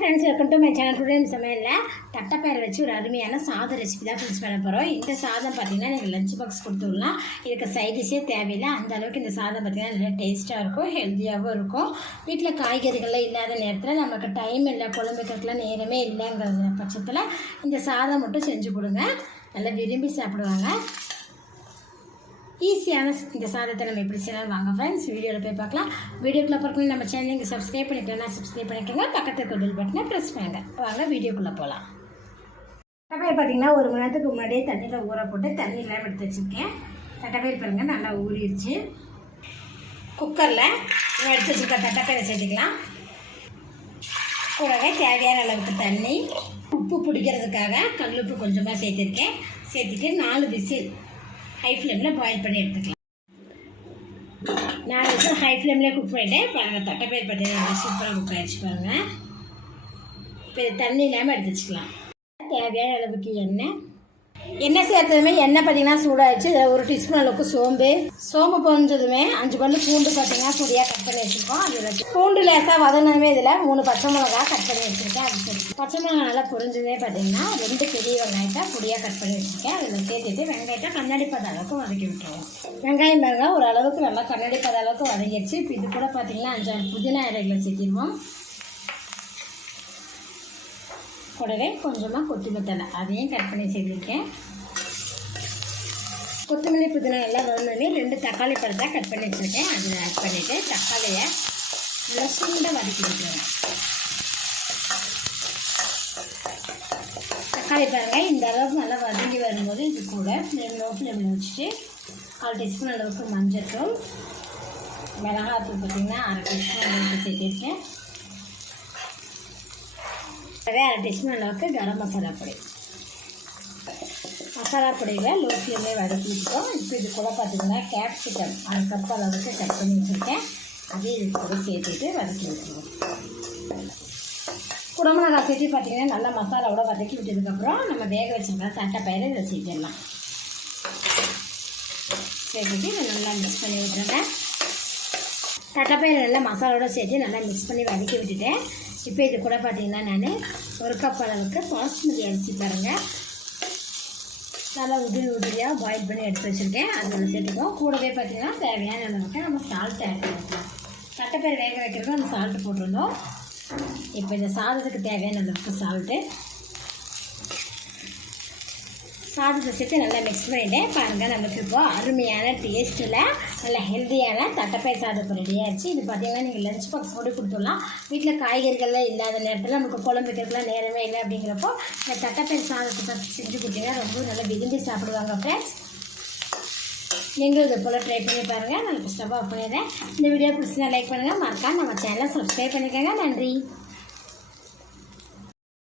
Friends, welcome to my channel. Today சமையலில் தட்டைப்பயிரை வச்சு ஒரு அருமையான சாதம் ரெசிபி தான் ஃப்ரெண்ட்ஸ் பண்ண போகிறோம். இந்த சாதம் பார்த்தீங்கன்னா நீங்கள் லஞ்ச் பாக்ஸ் கொடுத்து விடலாம். இதுக்கு சைடிஷே தேவையில்லை. அந்த அளவுக்கு இந்த சாதம் பார்த்தீங்கன்னா நல்லா டேஸ்ட்டாக இருக்கும், ஹெல்த்தியாகவும் இருக்கும். வீட்டில் காய்கறிகள்லாம் இல்லாத நேரத்தில் நமக்கு டைம் இல்லை, குழம்பு வைக்கிறதுலாம் நேரமே இல்லைங்கிற பட்சத்தில் இந்த சாதம் மட்டும் செஞ்சு கொடுங்க, நல்லா விரும்பி சாப்பிடுவாங்க. ஈஸியான இந்த சாதத்தை நம்ம எப்படி செய்யலாம் வாங்க ஃப்ரெண்ட்ஸ், வீடியோவில் போய் பார்க்கலாம். வீடியோக்குள்ளே பார்க்கணும் நம்ம சேனலுக்கு சப்ஸ்கிரைப் பண்ணிக்கலாம். சப்ஸ்கிரைப் பண்ணிக்கோங்க, பக்கத்துக்கு பெல் பட்டனை ப்ரெஸ் பண்ணுங்கள். வாங்க வீடியோக்குள்ளே போகலாம். தட்டைப்பயிர் பார்த்திங்கன்னா 1 மணி நேரத்துக்கு முன்னாடியே தண்ணியில் ஊற போட்டு தண்ணியெல்லாம் எடுத்து வச்சுருக்கேன். தட்டைப்பயிர் பாருங்கள் நல்லா ஊறிடுச்சு. குக்கரில் எடுத்து வச்சுருக்க தட்டைப்பயிரை சேர்த்துக்கலாம். கூடவே தேவையான அளவுக்கு தண்ணி, உப்பு பிடிக்கிறதுக்காக கல்லுப்பு கொஞ்சமாக சேர்த்துருக்கேன். சேர்த்துட்டு 4 விசில் ஹை ஃப்ளேமில் பாயில் பண்ணி எடுத்துக்கலாம். 4 விசில் ஹை ஃப்ளேம்லேயே குக் பண்ணிவிட்டேன். பாருங்கள் தட்டைப்பயிர் பார்த்தீங்கன்னா சூப்பராக குக் ஆகிடுச்சு பாருங்கள். இப்போ இது தண்ணி இல்லாமல் எடுத்து வச்சுக்கலாம். தேவையான அளவுக்கு எண்ணெய் சேர்த்ததுமே எண்ணெய் பார்த்தீங்கன்னா சூடாகிடுச்சு. இதில் 1 டீஸ்பூன் அளவுக்கு சோம்பு பொரிஞ்சதுமே 5 பல்லு பூண்டு பார்த்தீங்கன்னா பொடியாக கட் பண்ணி வச்சுருக்கோம். அதில் பூண்டு லேசாக வதங்கினதுமே இதில் 3 பச்சை மிளகா கட் பண்ணி வச்சுருக்கேன். அது சரி, பச்சை மிளகா நல்லா பொரிஞ்சதே பார்த்தீங்கன்னா 2 பெரிய வெங்காயத்தை பொடியாக கட் பண்ணி வச்சுருக்கேன். அதில் சேர்த்துட்டு வெங்காயத்தை கண்ணாடி பத அளவுக்கு வதக்கி விட்டுருவோம். வெங்காயம் பாருங்க ஓரளவுக்கு நல்லா கண்ணாடி பத அளவுக்கு வதங்கிடுச்சு. இப்போ இது கூட பார்த்தீங்கன்னா 5 புதினா இலைகளை சேர்த்திடுவோம். கூடவே கொஞ்சமாக கொத்தமல்லி தழை அதையும் கட் பண்ணி சேர்த்துருக்கேன். கொத்தமல்லி புதினா நல்லா வதனே 2 தக்காளி பழத்தை கட் பண்ணி வச்சுருக்கேன். அதில் ஆட் பண்ணிவிட்டு தக்காளியை நல்லா சுண்டை வதக்கி விட்டுருவேன். தக்காளி பாருங்கள் இந்த அளவுக்கு நல்லா வதங்கி வரும்போது இது கூட லோ ஃப்ளேமில் வச்சுட்டு 1/4 டீஸ்பூன் அளவுக்கு மஞ்சள் தூள், மிளகாத்தூள் பார்த்திங்கன்னா 1/2 டீஸ்பூன் அளவுக்கு சேர்த்திருக்கேன். 1/2 டீஸ்பூன் அளவுக்கு கரம் மசாலா பொடி. மசாலா பொடியில் லோ ஃப்ளேம்லேயே வதக்கிட்டோம். இப்போ இது கூட பார்த்திங்கன்னா கேப்சிகம் 1 கப் அளவுக்கு கட் பண்ணி வச்சுருக்கேன். அதையும் இது கூட சேர்த்துட்டு வதக்கி விட்டுருவோம். குடமிளகாய் சேர்த்து பார்த்திங்கன்னா நல்லா மசாலாவோட வதக்கி விட்டதுக்கப்புறம் நம்ம வேக வச்சுருக்கோம் தட்டைப்பயிரை இதை சேர்த்துடலாம். சேர்த்துட்டு இதை நல்லா மிக்ஸ் பண்ணி விட்டுறேன். தட்டைப்பயிரை நல்லா மசாலாவோட சேர்த்து நல்லா மிக்ஸ் பண்ணி வதக்கி விட்டுட்டேன். இப்போ இது கூட பார்த்திங்கன்னா நான் 1 கப் அளவுக்கு பாஸ்மதி அரிசி பாருங்கள் நல்லா உதிரியாக பாயில் பண்ணி எடுத்து வச்சுருக்கேன். அதில் சேர்த்துக்கோம். கூடவே பார்த்திங்கன்னா தேவையான அளவுக்கு நம்ம சால்ட் ஆட் பண்ணிக்கலாம். தட்டைப்பயிர் வேக வைக்கிறதுக்கு நம்ம சால்ட்டு போட்டிருந்தோம். இப்போ இந்த சாதத்துக்கு தேவையான அளவுக்கு சாதத்தை சேர்த்து நல்லா மிக்ஸ் பண்ணிவிட்டேன். பாருங்கள் நமக்கு இப்போது அருமையான டேஸ்ட்டில் நல்ல ஹெல்த்தியான தட்டைப்பயிர் சாதம் ரெடி ஆகிடுச்சு. இது பார்த்திங்கன்னா நீங்கள் லஞ்ச் பாக்ஸ் கூட கொடுத்துடலாம். வீட்டில் காய்கறிகள்லாம் இல்லாத நேரத்தில் நமக்கு குழம்பு வைக்கிறதுலாம் நேரமே இல்லை. அப்படிங்கிறப்போ இந்த தட்டைப்பயிர் சாதத்தை செஞ்சு கொடுத்தீங்கன்னா ரொம்ப நல்லா விரும்பி சாப்பிடுவாங்க ஃப்ரெண்ட்ஸ். நீங்களும் இதை போல் ட்ரை பண்ணி பாருங்கள். நான் இப்போ ஸ்டவ் ஆஃப் பண்ணிடுறேன். இந்த வீடியோ பிடிச்சினா லைக் பண்ணுங்கள், மறக்காம நம்ம சேனலை சப்ஸ்கிரைப் பண்ணிக்கோங்க. நன்றி.